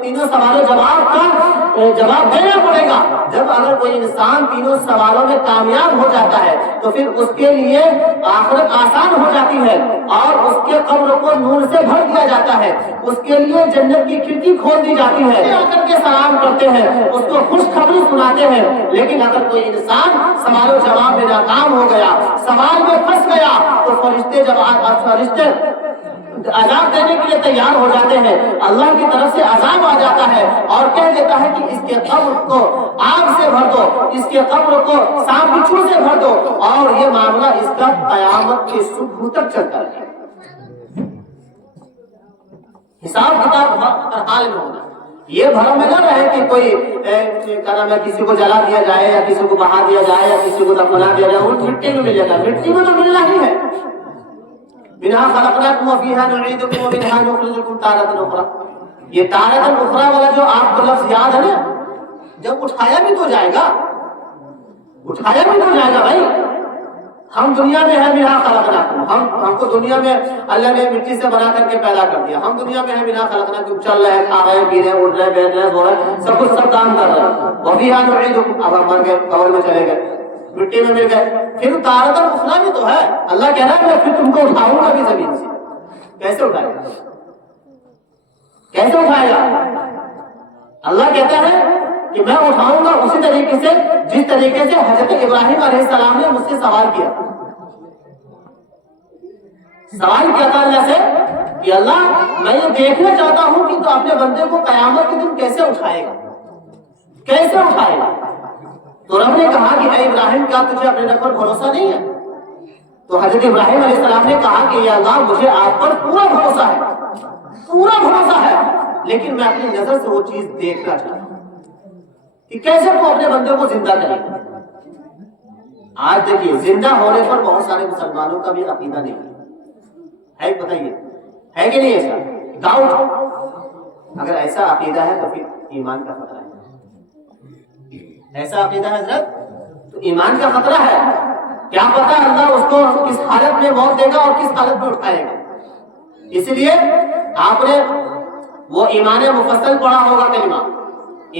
تینوں سوالوں کا جواب دینا پڑے گا. جب اگر کوئی انسان تینوں سوالوں میں کامیاب ہو جاتا ہے تو پھر اس کے لیے آخرت آسان ہو جاتی ہے اور اس کے قبر کو نور سے بھر دیا جاتا ہے. اس کے لیے جنت کی کھڑکی کھول دی جاتی ہے. آ کر کے سلام کرتے ہیں, اس کو خوشخبری سناتے ہیں. لیکن اگر کوئی انسان سوال و جواب میں ناکام ہو گیا, سوال میں پھنس گیا, تو فرشتے عذاب دینے کے لیے تیار ہو جاتے ہیں. اللہ کی طرف سے عذاب آ جاتا ہے اور کہہ دیتا ہے کہ اس کے قبر کو آگ سے بھر دو, اس کے قبر کو سانپ بچھو سے بھر دو, اور یہ معاملہ اس کا قیامت کے صبح تک چلتا ہے. حساب کتاب ہر حال میں ہونا. یہ بھرم میں نہ رہے کہ کوئی کیا نام ہے کسی کو جلا دیا جائے یا کسی کو بہا دیا جائے یا کسی کو دفنا دیا جائے, وہ مٹی میں ملے گا. مٹی میں تو ملنا ہی ہے. منها خلقناكم وفيها نعيدكم ومنها نخرجكم تارة أخرى. یہ تارة أخرى والا جو آپ کو لفظ یاد ہے نا, جب اٹھایا بھی تو جائے گا, اٹھایا بھی تو جائے گا. بھائی ہم دنیا میں ہیں منها خلقناكم, ہم کو دنیا میں اللہ نے مٹی سے بنا کر کے پیدا کر دیا. ہم دنیا میں ہیں منها خلقناكم, چل رہے ہیں, کھا رہے ہیں, پی رہے ہیں, اٹھ رہے ہیں, بیٹھ رہے ہیں, سو رہے ہیں, سب کچھ سب کام کر رہے ہیں. وفيها نعيدكم, اب ہم مر گئے, قبر میں چلے گئے, مٹی میں مل گئے. پھر تارة أخرى بھی تو ہے. اللہ کہہ رہا ہے میں پھر تم کو اٹھاؤں گا بھی زمین سے. کیسے اٹھائے گا, کیسے اٹھائے گا؟ اللہ کہتا ہے کہ میں اٹھاؤں گا اسی طریقے سے جس طریقے سے حضرت ابراہیم علیہ السلام نے مجھ سے سوال کیا. سوال کیا تھا اللہ سے کہ اللہ میں یہ دیکھنا چاہتا ہوں کہ تو اپنے بندے کو قیامت کے دن کیسے اٹھائے گا, کیسے اٹھائے گا. تو رب نے کہا کہ اے ابراہیم کیا تجھے اپنے رب پر بھروسہ نہیں ہے؟ تو حضرت ابراہیم علیہ السلام نے کہا کہ یا اللہ مجھے آپ پر پورا بھروسہ ہے, پورا بھروسہ ہے, لیکن میں اپنی نظر سے وہ چیز دیکھنا چاہتا ہوں کہ کیسے تو اپنے بندے کو زندہ کرے گا. آج دیکھیے زندہ ہونے پر بہت سارے مسلمانوں کا بھی عقیدہ نہیں ہے. بتائیے ہے کہ نہیں ایسا ڈاؤٹ؟ اگر ایسا عقیدہ ہے تو پھر ایمان کا خطرہ ہے. ایسا عقیدہ ہے حضرت تو ایمان کا خطرہ ہے. کیا پتا اللہ اس کو کس حالت میں موت دے گا اور کس حالت میں اٹھائے گا. اس لیے آپ نے وہ ایمان مفصل پڑھا ہوگا, کلمہ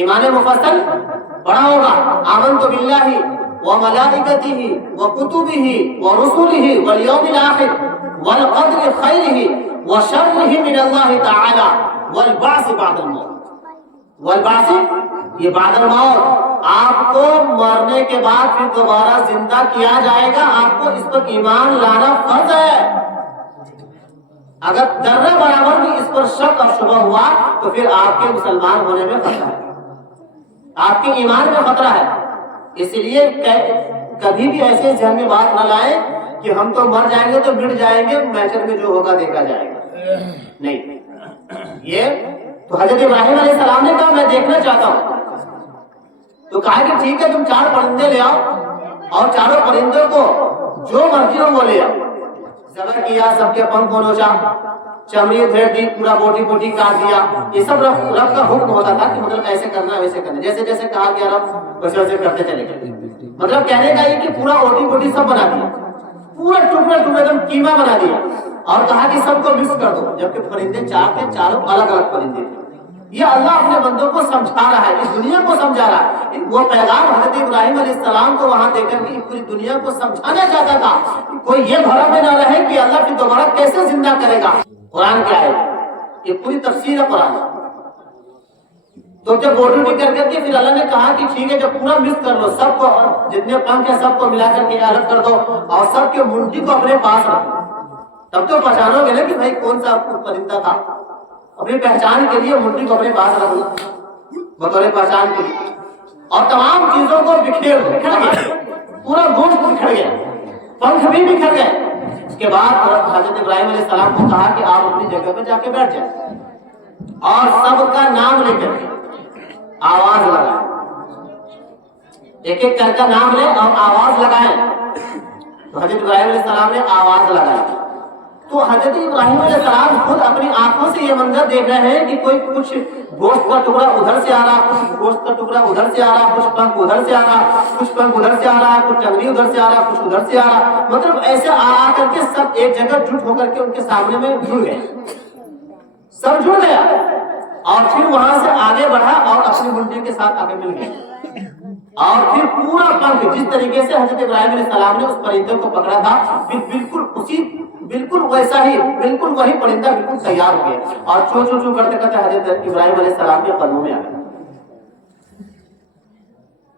ایمان مفصل پڑھا ہوگا. آمنت باللہ وملائکتہ وکتبہ ورسلہ والیوم الآخر والقدر خیرہ وشرہ من اللہ تعالی والبعث بعد الموت. والبعث یہ بعد الموت, آپ کو مرنے کے بعد پھر دوبارہ زندہ کیا جائے گا. آپ کو اس پر ایمان لانا فرض ہے. اگر ذرہ برابر بھی اس پر شک اور شبہ ہوا تو پھر آپ کے مسلمان ہونے میں خطرہ ہے, آپ کے ایمان میں خطرہ ہے. اس لیے کبھی بھی ایسے ذہن میں بات نہ لائیں کہ ہم تو مر جائیں گے تو مٹ جائیں گے, میچر میں جو ہوگا دیکھا جائے گا. نہیں, یہ تو حضرت ابراہیم علیہ السلام نے کہا میں دیکھنا چاہتا ہوں. تو کہا کہ ٹھیک ہے تم 4 پرندے لے آؤ اور چاروں پرندوں کو جو مرضی ہو وہ لے آؤ. ذبح کیا, سب کے پنکھ نوچا, چمڑی دھیر دی, پورا بوٹی بوٹی کاٹ دیا. یہ سب رب کا حکم ہوتا تھا کہ مطلب ایسے کرنا ویسے کرنا, جیسے جیسے کہا گیا رب ویسے ویسے کرتے چلے گئے. مطلب کہنے کا یہ کہ پورا اوٹی بوٹی سب بنا دیا, پورا ٹکڑا ٹکڑا ایک دم قیمہ بنا دیا اور کہا کہ سب کو مکس کر دو. جبکہ پرندے 4 تھے, چاروں الگ الگ پرندے تھے. یہ اللہ اپنے بندوں کو سمجھا رہا ہے, اس دنیا کو سمجھا رہا ہے. وہ پیغام حضرت ابراہیم علیہ السلام کو وہاں دے کر کے پوری دنیا کو سمجھانا چاہتا تھا. کوئی یہ بھرم میں نہ رہے کہ اللہ پھر دوبارہ کیسے زندہ کرے گا. قرآن کیا ہے, یہ پوری تفسیر ہے قرآن. تو جب بوٹی کر کے پھر اللہ نے کہا کہ ٹھیک ہے جب پورا مکس کر لو, سب کو جتنے پنکھ ہیں سب کو ملا کر کے الگ کر دو اور سب کے منڈی کو اپنے پاس رکھو, تب تو پہچانو گے نا کہ بھائی کون سا پرندہ تھا. اپنی پہچان کے لیے منڈی کو اپنے پاس رکھنا بطور پہچان کے لیے, اور تمام چیزوں کو بکھیر گیا, پورا گوشت بکھر گیا, پنکھ بھی بکھر گئے. اس کے بعد حضرت ابراہیم علیہ السلام کو کہا کہ آپ اپنی جگہ پہ جا کے بیٹھ جائیں اور سب کا نام لے کر آواز لگائیں, ایک ایک کر نام لیں اور آواز لگائیں. تو حضرت ابراہیم علیہ السلام نے آواز لگائی. تو حضرت ابراہیم علیہ السلام خود اپنی آنکھوں سے یہ منظر دیکھ رہے ہیں کہ کوئی کچھ گوشت کا ٹکڑا ادھر سے آ رہا, کچھ گوشت کا ٹکڑا ادھر سے آ رہا, کچھ پنکھ ادھر سے آ رہا, کچھ پنکھ ادھر سے آ رہا, کچھ ٹنگڑی ادھر سے آ رہا, کچھ ادھر سے آ رہا. مطلب ایسے آ کر کے سب ایک جگہ جٹ ہو کر کے ان کے سامنے میں جڑ گئے, سب جڑ گیا. اور پھر وہاں سے آگے بڑھا اور اپنی منڈی کے ساتھ آگے مل گیا، اور پھر پورا پنکھ جس طریقے سے حضرت ابراہیم علیہ السلام نے اس پرندے کو پکڑا تھا، پھر بالکل ویسا ہی، بالکل وہی پرندہ بالکل تیار ہو گیا، اور چو چو چو کرتے کرتے حضرت ابراہیم علیہ السلام کے قدموں میں آ گیا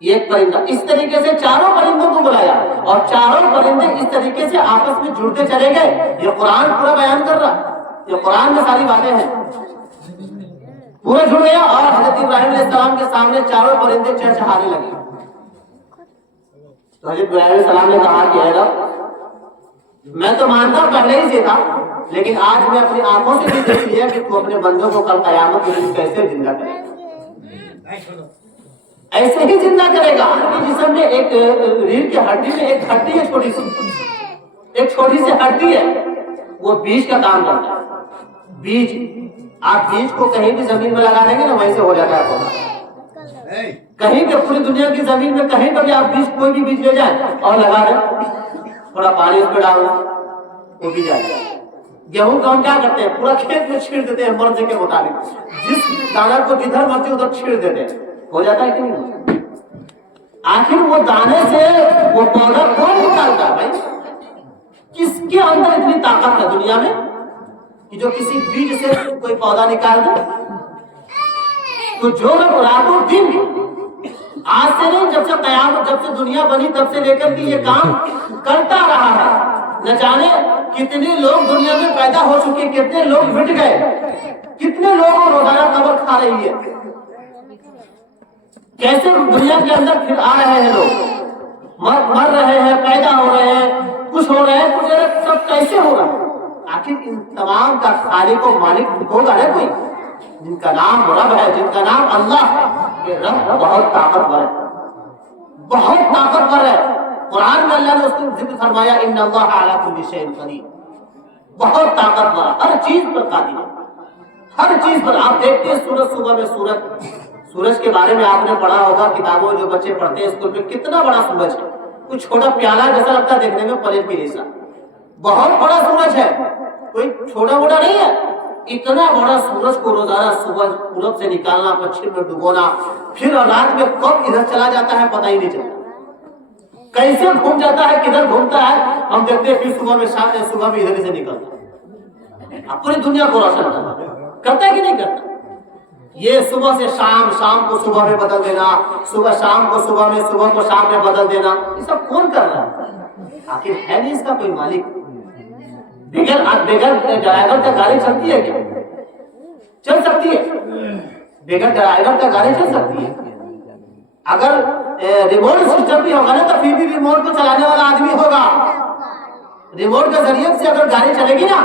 ایک پرندہ۔ اس طریقے سے چاروں پرندوں کو بلایا، اور چاروں پرندے اس طریقے سے آپس میں جڑتے چلے گئے۔ یہ قرآن پورا بیان کر رہا، یہ قرآن میں ساری باتیں ہیں، پورا جڑ گیا، اور حضرت ابراہیم علیہ السلام کے سامنے چاروں پرندے چہچہانے لگے۔ تو حضرت ابراہیم علیہ السلام نے کہا کہ اے رب، میں تو مانتا پہلے ہی سے تھا، لیکن آج میں اپنی آنکھوں سے بھی دیکھ لیا کہ تو اپنے بندوں کو کل قیامت کے دن کیسے زندہ کرے گا، ایسے ہی زندہ کرے گا۔ ان کے جسم میں ایک ریڑھ کی ہڈی میں ایک ہڈی ہے، چھوٹی سی، ایک چھوٹی سی ہڈی ہے، وہ بیج کا کام کرتا ہے۔ بیج، آپ بیج کو کہیں بھی زمین میں لگا دیں گے نا، وہیں سے ہو جاتا ہے پودا۔ کہیں پہ پوری دنیا کی زمین میں کہیں پر بھی آپ بیج، کوئی بھی بیج لے جائیں اور لگا دیں، تھوڑا پانی اس پہ ڈالنا، وہ بھی جائے گا۔ گیہوں کا ہم کیا کرتے ہیں، پورا کھیت میں چھیڑ دیتے ہیں مرضی کے مطابق، جس دانا کو جدھر مرضی ادھر چھیڑ دیتے ہیں، ہو جاتا ہے کہ نہیں؟ آخر وہ دانے سے وہ پودا کون نکالتا ہے بھائی؟ کس کے اندر اتنی طاقت ہے دنیا میں کہ جو کسی بیج سے کوئی پودا نکال دے؟ تو جو لوگ راتوں دن، آج سے نہیں، جب سے قیامت، جب سے دنیا بنی تب سے لے کر کے یہ کام کرتا رہا ہے، نہ جانے کتنے لوگ دنیا میں پیدا ہو چکے، کتنے لوگ مٹ گئے، کتنے لوگ روزانہ قبر کھا رہی ہے، کیسے دنیا کے اندر پھر آ رہے ہیں لوگ، مر رہے ہیں، پیدا ہو رہے ہیں، کچھ ہو رہے ہیں، کچھ سب کیسے ہو رہا ہے؟ آخر ان تمام کا خالق و مالک ہوگا ہے کوئی، جن کا نام رب ہے، جن کا نام اللہ ہے۔ یہ رب بہت طاقتور ہے، بہت طاقتور ہے۔ قرآن میں اللہ نے اس کو ذکر فرمایا، ان اللہ علی کل شیء قدیر، بہت طاقتور ہے، ہر چیز پر قادر ہے، ہر چیز پر۔ آپ دیکھتے ہیں سورج، صبح میں سورج کے بارے میں آپ نے پڑھا ہوگا کتابوں، جو بچے پڑھتے ہیں اسکول میں، کتنا بڑا سورج ہے، کچھ چھوٹا پیالہ جیسا لگتا ہے دیکھنے میں، پلیٹ کے جیسا، بہت بڑا سورج ہے، کوئی چھوٹا موٹا نہیں ہے۔ اتنا بڑا سورج کو روزانہ صبح پورب سے نکالنا، پچھم میں ڈبونا، پھر رات میں کب ادھر چلا جاتا ہے پتہ ہی نہیں چلتا، کیسے گھوم جاتا ہے، کدھر گھومتا ہے ہم دیکھتے ہیں، پھر صبح میں صبح میں ادھر سے نکلتا ہے، پوری دنیا کو روشن کرتا ہے کہ نہیں کرتا؟ یہ صبح سے شام، شام کو صبح میں بدل دینا، صبح شام کو صبح میں، صبح کو شام میں بدل دینا، یہ سب کون کر رہا ہے؟ آخر ہے نہیں اس کا کوئی مالک؟ بغیر ڈرائیور کا گاڑی چلتی ہے کیا؟ چل سکتی ہے؟ بغیر ڈرائیور کا گاڑی چل سکتی ہے؟ اگر ریموٹ سسٹم بھی ہوگا نا، تو پھر بھی ریموٹ کو چلانے والا آدمی ہوگا، ریموٹ کے ذریعے سے اگر گاڑی چلے گی نا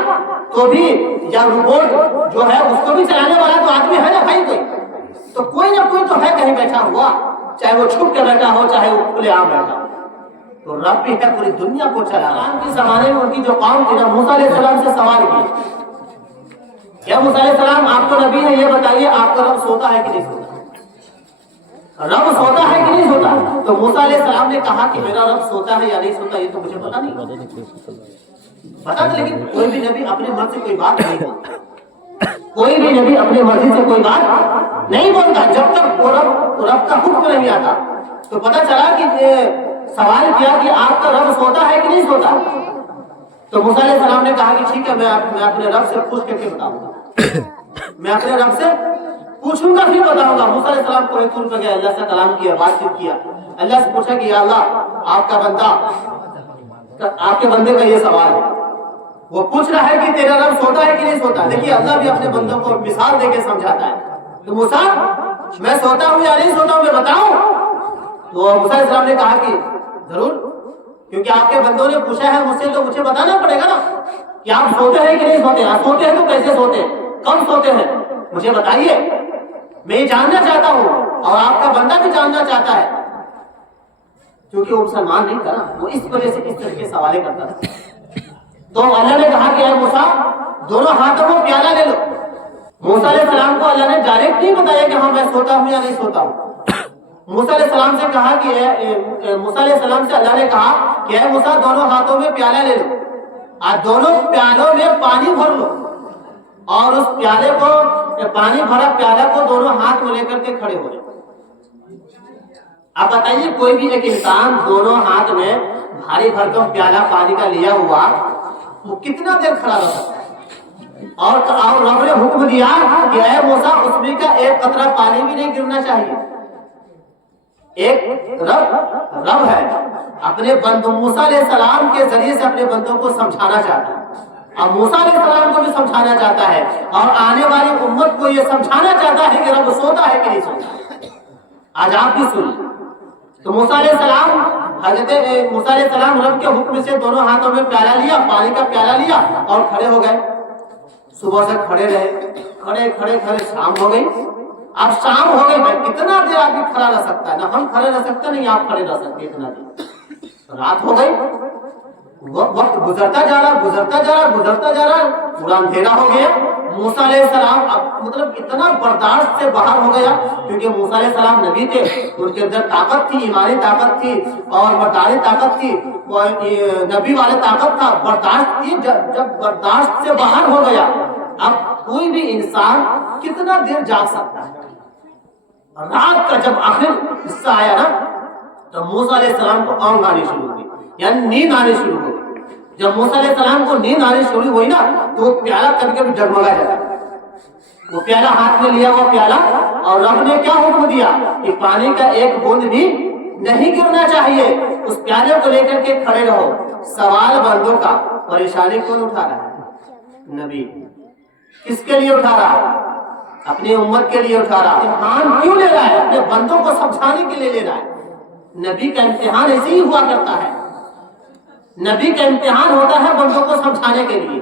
تو بھی، یا ریموٹ جو ہے اس کو بھی چلانے والا تو آدمی ہے نا بھائی، کوئی نہ کوئی تو ہے کہیں بیٹھا ہوا، چاہے وہ چھپ کے بیٹھا ہو، چاہے وہ کھلے عام بیٹھا ہو، تو رب بھی ہے پوری دنیا کو چلا رہا۔ کے زمانے میں ان کی جو قوم تھی نا، موسیٰ علیہ السلام سے سوال کیا، یا موسیٰ علیہ السلام آپ تو نبی ہیں، یہ بتائیے آپ کا رب سوتا ہے کہ نہیں سوتا؟ رب سوتا ہے کہ نہیں سوتا؟ تو موسیٰ علیہ السلام نے کہا کہ میرا رب سوتا ہے یا نہیں سوتا یہ تو مجھے پتا نہیں، پتا تھا، لیکن کوئی بھی نبی اپنے من سے کوئی بات نہیں بولتا، کوئی بھی نبی اپنے مرضی سے کوئی بات نہیں بولتا جب تک رب کا حکم نہیں آتا۔ تو پتا چلا کہ سوال کیا کہ آپ کا رب سوتا ہے کہ نہیں سوتا؟ تو موسیٰ علیہ السلام نے کہا کہ ٹھیک ہے، میں اپنے رب سے پوچھ کے بتاؤں گا، میں اپنے رب سے پوچھوں گا پھر بتاؤں گا۔ موسیٰ علیہ السلام کو ایک طور پہ گیا، اللہ سے کلام کیا، بات چیت کیا، اللہ سے پوچھا کہ یا اللہ، آپ کا بندہ، آپ کے بندے کا یہ سوال ہے، وہ پوچھ رہا ہے کہ تیرا رب سوتا ہے کہ نہیں سوتا۔ دیکھیے اللہ بھی اپنے بندوں کو مثال دے کے سمجھاتا ہے، تو موسیٰ میں سوتا ہوں یا نہیں سوتا ہوں میں بتاؤں؟ تو موسیٰ علیہ السلام نے کہا کہ ضرور، کیونکہ آپ کے بندوں نے پوچھا ہے مجھ سے تو مجھے بتانا پڑے گا نا کہ آپ سوتے ہیں کہ نہیں سوتے۔ آپ سوتے ہیں تو کیسے سوتے ہیں، کب سوتے ہیں، مجھے بتائیے، میں یہ جاننا چاہتا ہوں، اور آپ کا بندہ بھی جاننا چاہتا ہے، کیونکہ وہ مسلمان نہیں تھا نا، وہ اس وجہ سے اس طرح کے سوالے کرتا تھا۔ تو اللہ نے کہا کہ اے موسیٰ دونوں ہاتھوں میں پیالہ لے لو۔ موسیٰ علیہ السلام کو اللہ نے ڈائریکٹ نہیں بتایا کہ ہاں میں سوتا ہوں یا نہیں سوتا ہوں۔ موسیٰ علیہ السلام سے کہا کہ موسیٰ علیہ السلام سے اللہ نے کہا کہ اے موسیٰ دونوں ہاتھوں میں پیالہ لے لو، اور دونوں پیالوں میں پانی بھر لو، اور اس پیالے کو, پانی بھرا پیالہ کو دونوں ہاتھ میں لے کر کے کھڑے ہو جائے. اب بتائیے کوئی بھی ایک انسان دونوں ہاتھ میں بھاری بھرکم پیالہ پانی کا لیا ہوا وہ کتنا دیر کھڑا رہ سکتا ہے؟ اور رب نے حکم دیا کہ اے موسیٰ اس میں کا ایک قطرہ پانی بھی نہیں گرنا چاہیے. ایک رب ہے اپنے بندوں موسیٰ علیہ السلام کے ذریعے سے اپنے بندوں کو سمجھانا چاہتا ہے, اور موسیٰ علیہ السلام کو بھی سمجھانا چاہتا ہے, اور آنے والی امت کو یہ سمجھانا چاہتا ہے کہ رب سوتا ہے کہ نہیں سوتا. آج آپ بھی سن. تو موسیٰ علیہ السلام, حضرت موسیٰ علیہ السلام رب کے حکم سے دونوں ہاتھوں میں پیالہ لیا, پانی کا پیالہ لیا اور کھڑے ہو گئے. صبح سے کھڑے رہے, کھڑے شام ہو گئی. اب شام ہو گئی, بھائی کتنا دیر آدمی کھڑا رہ سکتا ہے؟ نہ ہم کھڑے رہ سکتے, نہیں آپ کھڑے رہ سکتے اتنا دیر. رات ہو گئی, وقت گزرتا جا رہا, پورا اندھیرا ہو گیا. موسیٰ علیہ السلام مطلب اتنا برداشت سے باہر ہو گیا, کیونکہ موسیٰ علیہ السلام نبی تھے, ان کے اندر طاقت تھی, ایمانی طاقت تھی اور مردانی طاقت تھی, نبی والے طاقت تھا, برداشت تھی. جب برداشت سے باہر ہو گیا, اب کوئی بھی انسان کتنا دیر جاگ سکتا ہے؟ رات کا جب آخر حصہ آیا نا, تو موسیٰ علیہ السلام کو اونگ آنی شروع ہوئی, یعنی نیند آنی شروع ہوئی. جب موسیٰ علیہ السلام کو نیند آنی شروع ہوئی نا, تو وہ پیالہ کبھی کبھی ڈگمگا جاتا. وہ پیالہ ہاتھ میں لیا ہوا پیالہ, اور رب نے کیا حکم دیا کہ پانی کا ایک بوند بھی نہیں گرنا چاہیے. اس پیالے کو لے کر کے کھڑے رہو. سوال بندوں کا, پریشانی کون اٹھا رہا ہے؟ نبی. کس کے لیے اٹھا رہا ہے؟ اپنی امت کے لیے اٹھا رہا ہے. امتحان کیوں لے رہا ہے؟ اپنے بندوں کو سمجھانے کے لیے لے رہا ہے. نبی کا امتحان ایسے ہی ہوا کرتا ہے. نبی کا امتحان ہوتا ہے بندوں کو سمجھانے کے لیے.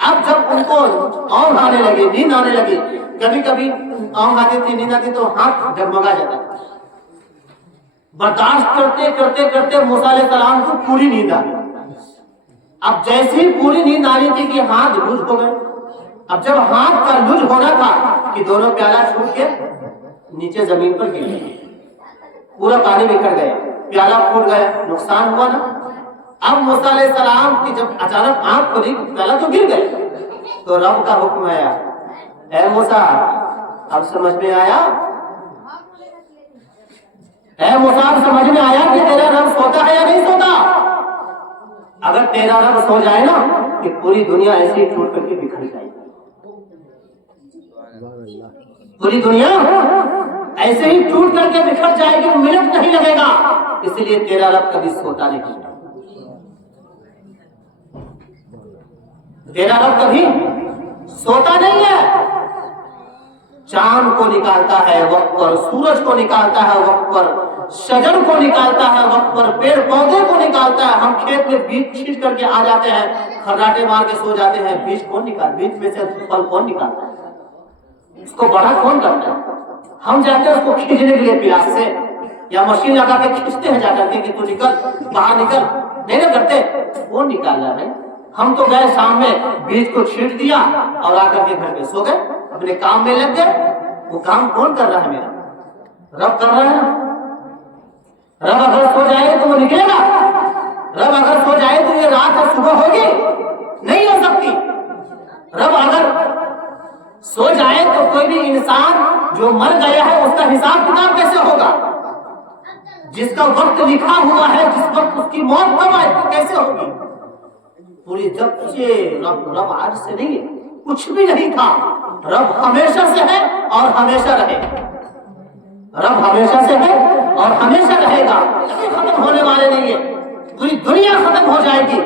اب جب ان کو اونگ آنے لگی, نیند آنے لگی, کبھی کبھی اونگ آتی تھی, نیند آتی تو ہاتھ ڈگمگا جاتا تھا. برداشت کرتے کرتے کرتے موسیٰ علیہ السلام کو پوری نیند آ گئی. اب جیسے ہی پوری نیند آ رہی تھی کہ ہاتھ لوز ہو گئے. اب جب ہاتھ کا لوز ہونا تھا کہ دونوں پیالہ چھوٹ کے نیچے زمین پر گر گئے, پورا پانی بکھر گیا, پیالہ پھوٹ گیا, نقصان ہوا نا. اب موسیٰ علیہ السلام کی جب اچانک آنکھ کھلی, پیالہ تو گر گئے, تو رب کا حکم آیا, اے موسیٰ اب سمجھ میں آیا, اے موسیٰ اب سمجھ میں آیا کہ تیرا رب سوتا ہے یا نہیں سوتا. اگر تیرا رب سو جائے نا کہ پوری دنیا ایسے ہی ٹوٹ کر کے بکھر جائے گی. پوری دنیا ایسے ہی ٹوٹ کر کے بکھر جائے گی, منٹ نہیں لگے گا. اس لیے تیرا رب کبھی سوتا نہیں. تیرا رب کبھی سوتا نہیں ہے. چاند کو نکالتا ہے وقت پر, سورج کو نکالتا ہے وقت پر, شجر کو نکالتا ہے وقت پر, پیڑ پودے کو نکالتا ہے. ہم کھیت میں بیج چھینٹ کر کے آ جاتے ہیں, کھراٹے مار کے سو جاتے ہیں. بیج کون نکال, بیج میں سے پھل کون نکالتا ہے؟ اس کو بڑا کون کرتا ہے؟ ہم جاتے ہیں اس کو کھینچنے کے لیے پیاس سے, یا مشین لگا کے کھینچتے ہیں جا کر کے کہ تو نکل باہر نکل, نہیں نہ کرتے. کون نکال رہا ہے؟ ہم تو گئے شام میں بیج کو چھینٹ دیا اور آ کر کے گھر پہ سو گئے, اپنے کام میں لگ گئے. وہ کام کون کر رہا ہے؟ میرا رب کر رہا ہے نا. رب اگر سو جائے تو وہ نکلے گا. رب اگر سو جائے تو یہ رات اور صبح ہوگی نہیں ہو سکتی. رب اگر سو جائے تو کوئی بھی انسان جو مر گیا ہے اس کا حساب کتاب کیسے ہوگا؟ جس کا وقت لکھا ہوا ہے, جس وقت اس کی موت کب آئے تو کیسے ہوگی؟ پوری جب سے رب آج سے نہیں ہے, کچھ بھی نہیں تھا. رب ہمیشہ سے ہے اور ہمیشہ رہے. رب ہمیشہ سے ہے اور ہمیشہ رہے گا. کبھی ختم ہونے والے نہیں ہے. پوری دنیا ختم ہو جائے گی.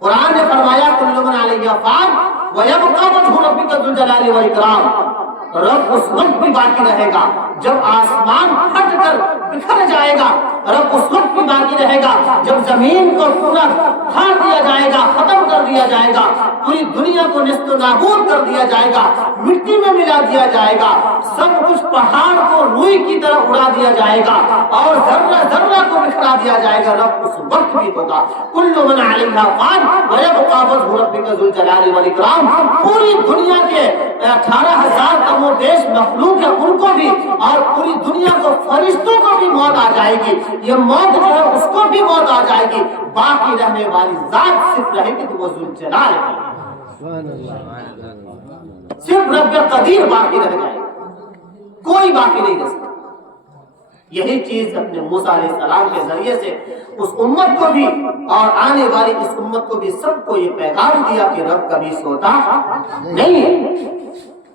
قرآن نے فرمایا کل من علیہا فان ویبقی وجہ ربک ذو الجلال والاکرام. رب اس وقت بھی باقی رہے گا جب آسمان پھٹ کر بکھر جائے گا. رب اس وقت بھی باقی رہے گا جب زمین کو پورا پھاڑ دیا جائے گا, ختم کر دیا جائے گا, پوری دنیا کو نیست و نابود کر دیا جائے گا, مٹی میں ملا دیا جائے گا, سب کچھ پہاڑ کو روئی کی طرح اڑا دیا جائے گا اور ذرہ ذرہ کو بکھرا دیا جائے گا. رب اس وقت بھی ہوگا. کل من علیہا فان ویبقی وجہ ربک ذو الجلال والاکرام. پوری دنیا کے 18,000 کم و بیش مخلوق ہے ان کو بھی, اور پوری دنیا کو فرشتوں کو بھی موت آ جائے گی. یہ موت جو ہے اس کو بھی موت آ جائے گی. باقی رہنے والی ذات صرف رہے گی تو وہ ذو الجلال ہے. صرف رب قدیر باقی رہ جائے گا، کوئی باقی نہیں رہ سکتا۔ یہی چیز اپنے موسیٰ علیہ السلام کے ذریعے سے اس امت کو بھی اور آنے والی اس امت کو بھی سب کو یہ پیغام دیا کہ رب کبھی سوتا نہیں ہے۔